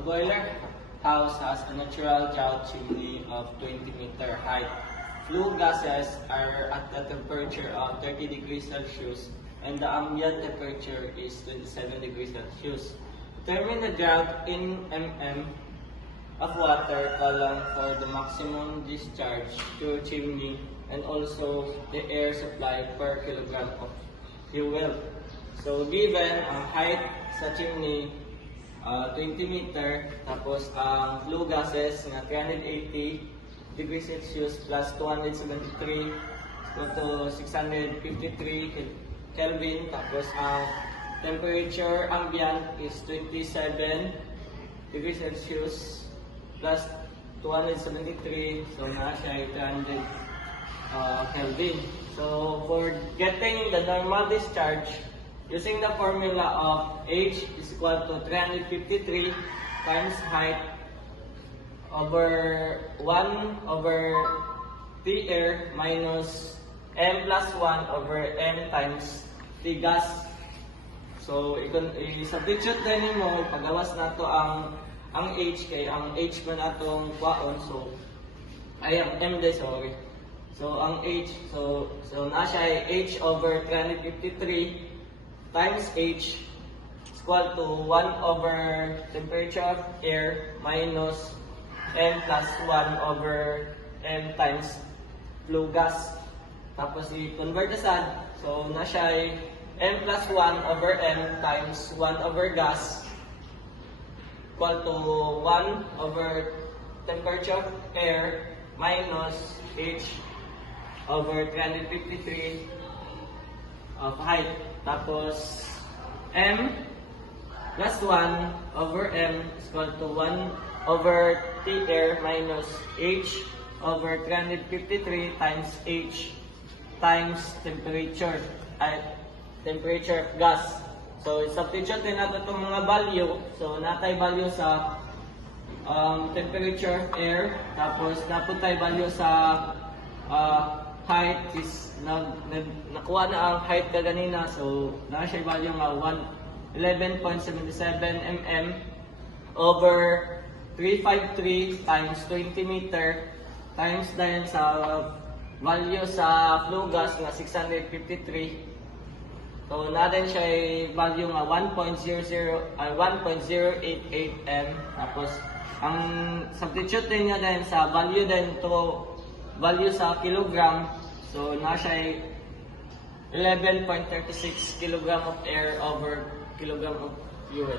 boiler house has a natural grout chimney of 20-meter height. Flue gases are at the temperature of 30 degrees Celsius and the ambient temperature is 27 degrees Celsius. Determine the grout in mm of water column for the maximum discharge to chimney and also the air supply per kilogram of fuel. So given ang height sa chimney 20 meter, tapos ang flue gases na 380 degrees Celsius plus 273 equal to 653 Kelvin, tapos ang temperature ambient is 27 degrees Celsius plus 273, so na siya 300 Kelvin. So for getting the normal discharge, using the formula of H is equal to 353 times height over 1 over T air minus M plus 1 over M times T gas. So, i-substitute din mo, pagawas na to ang H, kay ang H man atong kwaon, so, ay, ang M day, sorry. So, ang H, so na siya ay H over 353 times H is equal to 1 over temperature of air minus M plus 1 over M times flue gas. Tapos i-convert asad, so na siya ay M plus 1 over M times 1 over gas equal to 1 over temperature of air minus H over 353 of height. Tapos M plus 1 over M is equal to 1 over T air minus H over 353 times H times temperature at temperature of gas. So, substitute din natin itong mga value. So, natay value sa temperature of air. Tapos, naputay value sa height is nakuha na ang height ka ganina. So, na siya value nga 11.77 mm over 353 times 20 meter times dahil sa value sa flue gas nga 653. So, natin siya ay value nga 1.088 m. Tapos, ang substitute din niya din sa value din to value sa kilogram. So, na siya ay 11.36 kilogram of air over kilogram of fuel.